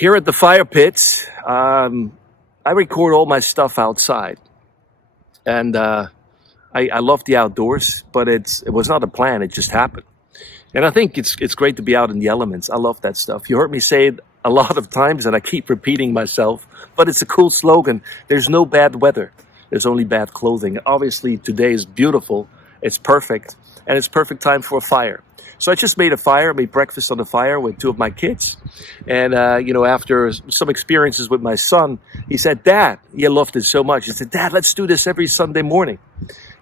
Here at the fire pits, I record all my stuff outside, and I love the outdoors. But it was not a plan; it just happened. And I think it's great to be out in the elements. I love that stuff. You heard me say it a lot of times, and I keep repeating myself. But it's a cool slogan. There's no bad weather. There's only bad clothing. Obviously, today is beautiful. It's perfect, and it's perfect time for a fire. So I just made a fire, made breakfast on the fire with two of my kids. And, after some experiences with my son, he said, Dad, he loved it so much. He said, Dad, let's do this every Sunday morning.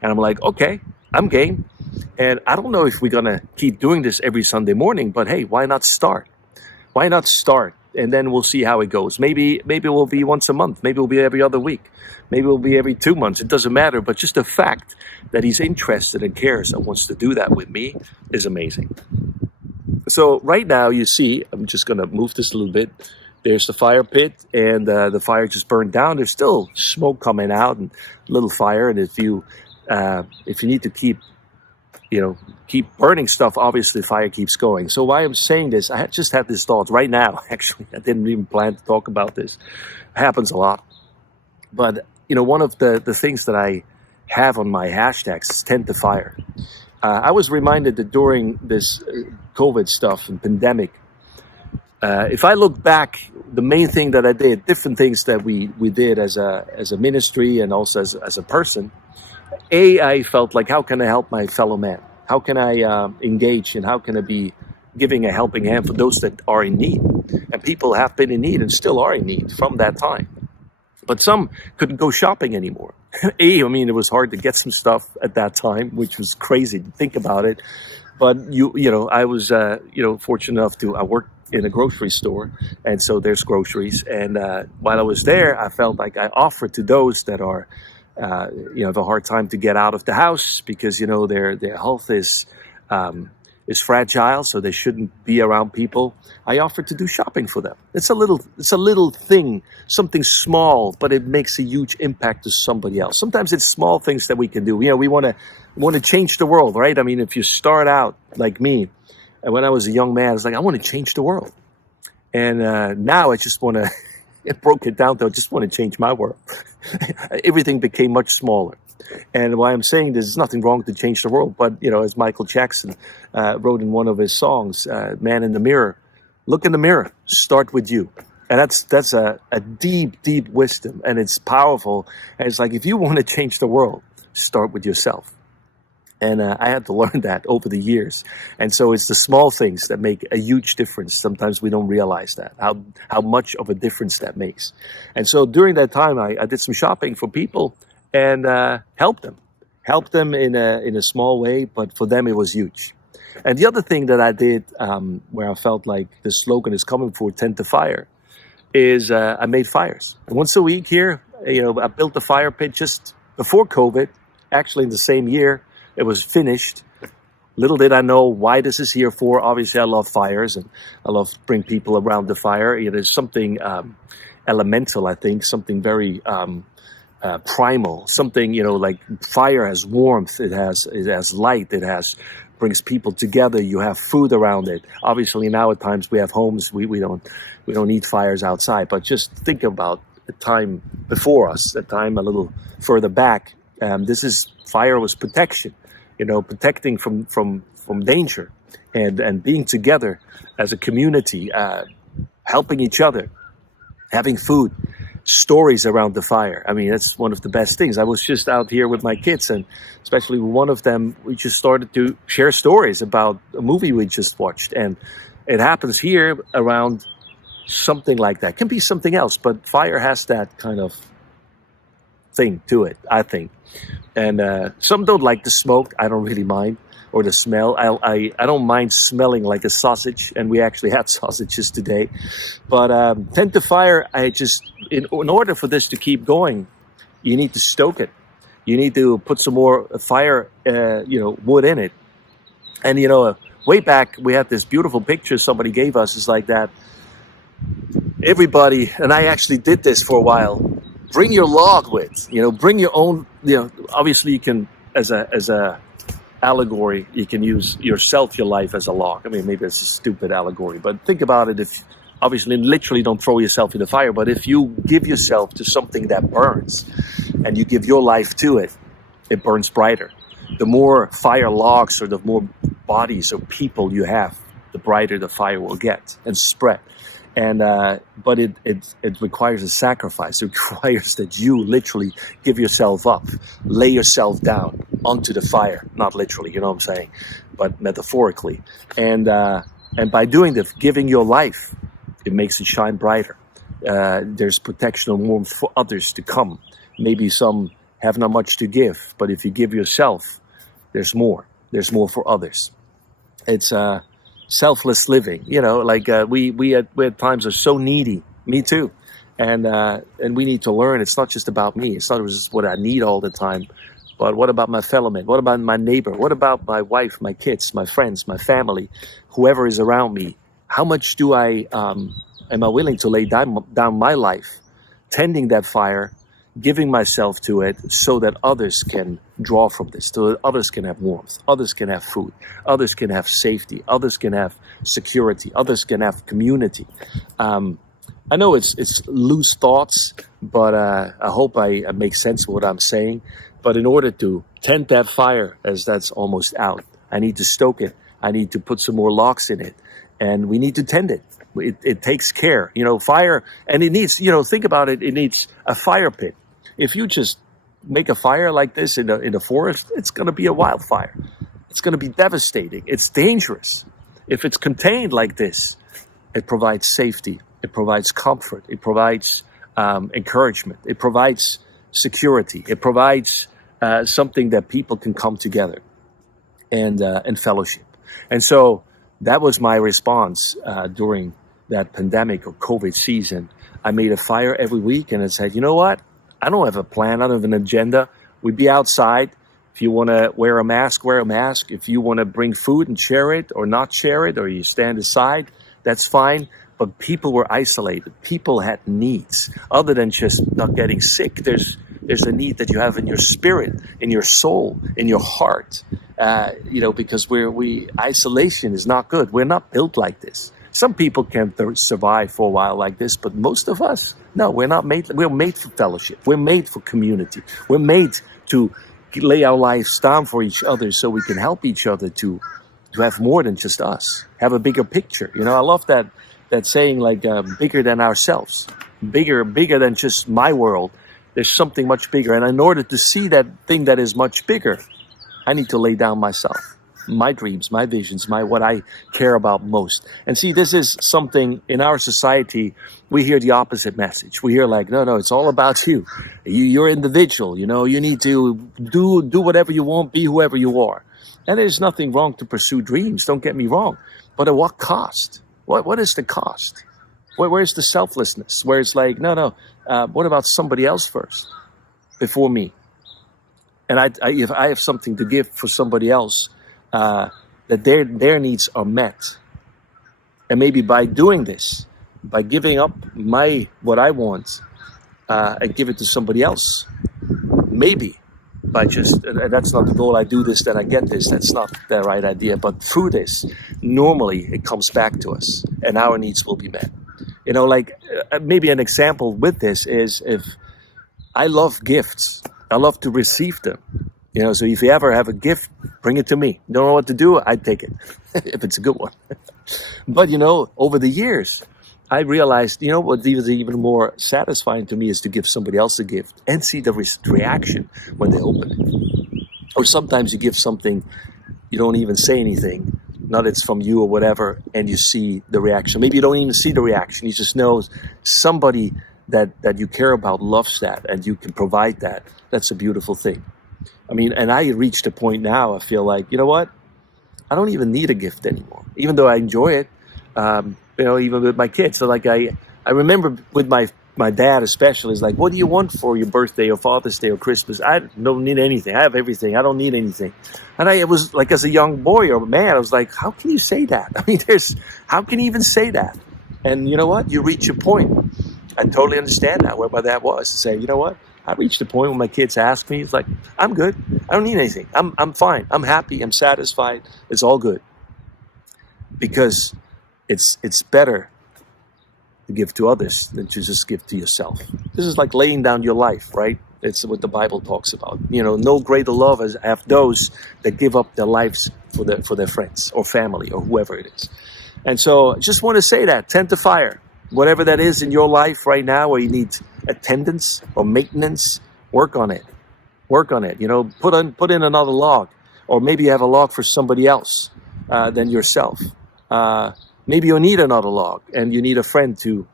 And I'm like, okay, I'm game. And I don't know if we're going to keep doing this every Sunday morning, but hey, why not start? Why not start? And then we'll see how it goes. Maybe it will be once a month. Maybe it will be every other week. Maybe it will be every 2 months. It doesn't matter. But just the fact that he's interested and cares and wants to do that with me is amazing. So right now, you see, I'm just going to move this a little bit. There's the fire pit, and the fire just burned down. There's still smoke coming out and a little fire. And if you need to keep burning stuff, obviously fire keeps going. So why I'm saying this, I just had this thought right now. Actually, I didn't even plan to talk about this. It happens a lot. But, one of the things that I have on my hashtags is tend to fire. I was reminded that during this COVID stuff and pandemic, if I look back, the main thing that I did, different things that we did as a ministry and also as a person, I felt like, how can I help my fellow man? How can I engage, and how can I be giving a helping hand for those that are in need? And people have been in need and still are in need from that time. But some couldn't go shopping anymore. It was hard to get some stuff at that time, which was crazy to think about it. But I was fortunate enough I worked in a grocery store, and so there's groceries. And while I was there, I felt like I offered to those that are have a hard time to get out of the house because their health is fragile, so they shouldn't be around people. I offered to do shopping for them. It's a little thing, something small, but it makes a huge impact to somebody else. Sometimes it's small things that we can do. We want to change the world, right? If you start out like me, and when I was a young man, I was like, I want to change the world. And now I just want to. It broke it down to I just want to change my world. Everything became much smaller. And why I'm saying this, there's nothing wrong to change the world. But, as Michael Jackson wrote in one of his songs, Man in the Mirror, look in the mirror, start with you. And that's a deep, deep wisdom. And it's powerful. And it's like, if you want to change the world, start with yourself. And I had to learn that over the years. And so it's the small things that make a huge difference. Sometimes we don't realize that, how much of a difference that makes. And so during that time, I did some shopping for people and helped them in a small way. But for them, it was huge. And the other thing that I did where I felt like the slogan is coming for tend to fire is I made fires. And once a week here, I built the fire pit just before COVID, actually in the same year. It was finished. Little did I know why this is here for. Obviously, I love fires, and I love to bring people around the fire. It is something elemental, I think, something very primal. Something, like fire has warmth. It has light. Brings people together. You have food around it. Obviously, now at times we have homes. We don't need fires outside. But just think about the time before us, the time a little further back. Fire was protection. Protecting from danger and being together as a community, helping each other, having food, stories around the fire. That's one of the best things. I was just out here with my kids, and especially one of them, we just started to share stories about a movie we just watched. And it happens here around something like that. It can be something else, but fire has that kind of thing to it, I think. And some don't like the smoke. I don't really mind, or the smell. I don't mind smelling like a sausage, and we actually had sausages today. But tend to fire, in order for this to keep going, you need to stoke it. You need to put some more fire, wood in it. And, way back, we had this beautiful picture somebody gave us. It's like that. Everybody, and I actually did this for a while, bring your log with, bring your own, obviously you can, as a allegory, you can use yourself, your life as a log. Maybe it's a stupid allegory, but think about it. If Obviously, literally don't throw yourself in the fire, but if you give yourself to something that burns and you give your life to it, it burns brighter. The more fire logs or the more bodies or people you have, the brighter the fire will get and spread. And but it requires a sacrifice. It requires that you literally give yourself up, lay yourself down onto the fire. Not literally, you know what I'm saying, but metaphorically. And by doing this, giving your life, it makes it shine brighter. There's protection and warmth for others to come. Maybe some have not much to give, but if you give yourself, there's more. There's more for others. It's selfless living, you know. Like we at times are so needy. Me too, and we need to learn. It's not just about me. It's not just what I need all the time, but what about my fellow man? What about my neighbor? What about my wife, my kids, my friends, my family, whoever is around me? How much do am I willing to lay down my life, tending that fire, giving myself to it, so that others can draw from this, so that others can have warmth, others can have food, others can have safety, others can have security, others can have community. I know it's loose thoughts, but I hope I make sense of what I'm saying. But in order to tend that fire, as that's almost out, I need to stoke it. I need to put some more logs in it, and we need to tend it. It takes care, you know, fire, and it needs, you know, think about it. It needs a fire pit. If you just make a fire like this in the forest, it's going to be a wildfire. It's going to be devastating. It's dangerous. If it's contained like this, it provides safety. It provides comfort. It provides encouragement. It provides security. It provides something that people can come together and fellowship. And so that was my response during that pandemic or COVID season. I made a fire every week, and I said, you know what? I don't have a plan. I don't have an agenda. We'd be outside. If you want to wear a mask, wear a mask. If you want to bring food and share it or not share it, or you stand aside, that's fine. But people were isolated. People had needs other than just not getting sick. There's a need that you have in your spirit, in your soul, in your heart. You know, because isolation is not good. We're not built like this. Some people can survive for a while like this, but most of us, no, we're not made. We're made for fellowship. We're made for community. We're made to lay our lives down for each other so we can help each other to have more than just us, have a bigger picture. You know, I love that saying, like bigger than ourselves, bigger than just my world. There's something much bigger. And in order to see that thing that is much bigger, I need to lay down myself, my dreams, my visions, what I care about most. And see, this is something in our society, we hear the opposite message. We hear like, no, it's all about you. You're individual, you know, you need to do whatever you want, be whoever you are. And there's nothing wrong to pursue dreams, don't get me wrong. But at what cost? What is the cost? Where's the selflessness? Where it's like, no, what about somebody else first, before me? And if I have something to give for somebody else, that their needs are met. And maybe by doing this, by giving up what I want, and give it to somebody else, maybe by just, that's not the goal, I do this, then I get this, that's not the right idea. But through this, normally it comes back to us and our needs will be met. You know, like maybe an example with this is, if I love gifts, I love to receive them. You know, so if you ever have a gift, bring it to me. Don't know what to do, I'd take it, if it's a good one. But, you know, over the years, I realized, you know, what is even more satisfying to me is to give somebody else a gift and see the reaction when they open it. Or sometimes you give something, you don't even say anything, not it's from you or whatever, and you see the reaction. Maybe you don't even see the reaction. You just know somebody that you care about loves that, and you can provide that. That's a beautiful thing. I mean, and I reached a point now, I feel like, you know what? I don't even need a gift anymore, even though I enjoy it. You know, even with my kids. So like I remember with my dad especially, is like, what do you want for your birthday or Father's Day or Christmas? I don't need anything. I have everything. I don't need anything. And it was like, as a young boy or man, I was like, how can you say that? I mean, how can you even say that? And you know what? You reach a point. I totally understand that, where my dad was, to say, you know what? I reached a point when my kids ask me, it's like, I'm good. I don't need anything. I'm fine. I'm happy. I'm satisfied. It's all good. Because it's better to give to others than to just give to yourself. This is like laying down your life, right? It's what the Bible talks about. No greater love as have those that give up their lives for their friends or family or whoever it is. And so I just want to say that, tend to fire. Whatever that is in your life right now, where you need attendance or maintenance, work on it. Work on it. Put in another log, or maybe you have a log for somebody else than yourself. Maybe you need another log, and you need a friend to,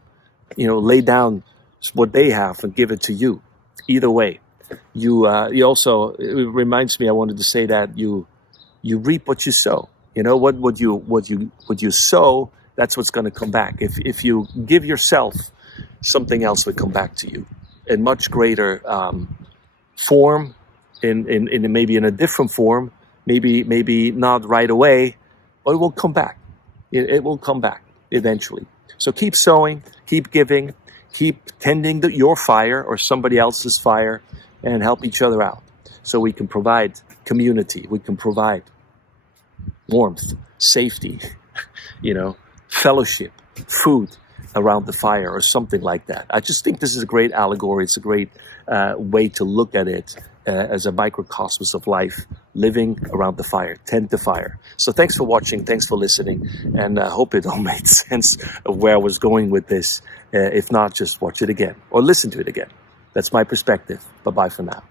lay down what they have and give it to you. Either way, you also, it reminds me, I wanted to say that you reap what you sow. What you sow, that's what's going to come back. If you give yourself, something else will come back to you in much greater form, in maybe in a different form, maybe not right away, but it will come back. It will come back eventually. So keep sowing, keep giving, keep tending your fire or somebody else's fire, and help each other out. So we can provide community, we can provide warmth, safety, fellowship, food around the fire or something like that. I just think this is a great allegory. It's a great way to look at it as a microcosmos of life, living around the fire, tend to fire. So thanks for watching, thanks for listening, and I hope it all made sense of where I was going with this. If not, just watch it again or listen to it again. That's my perspective. Bye-bye for now.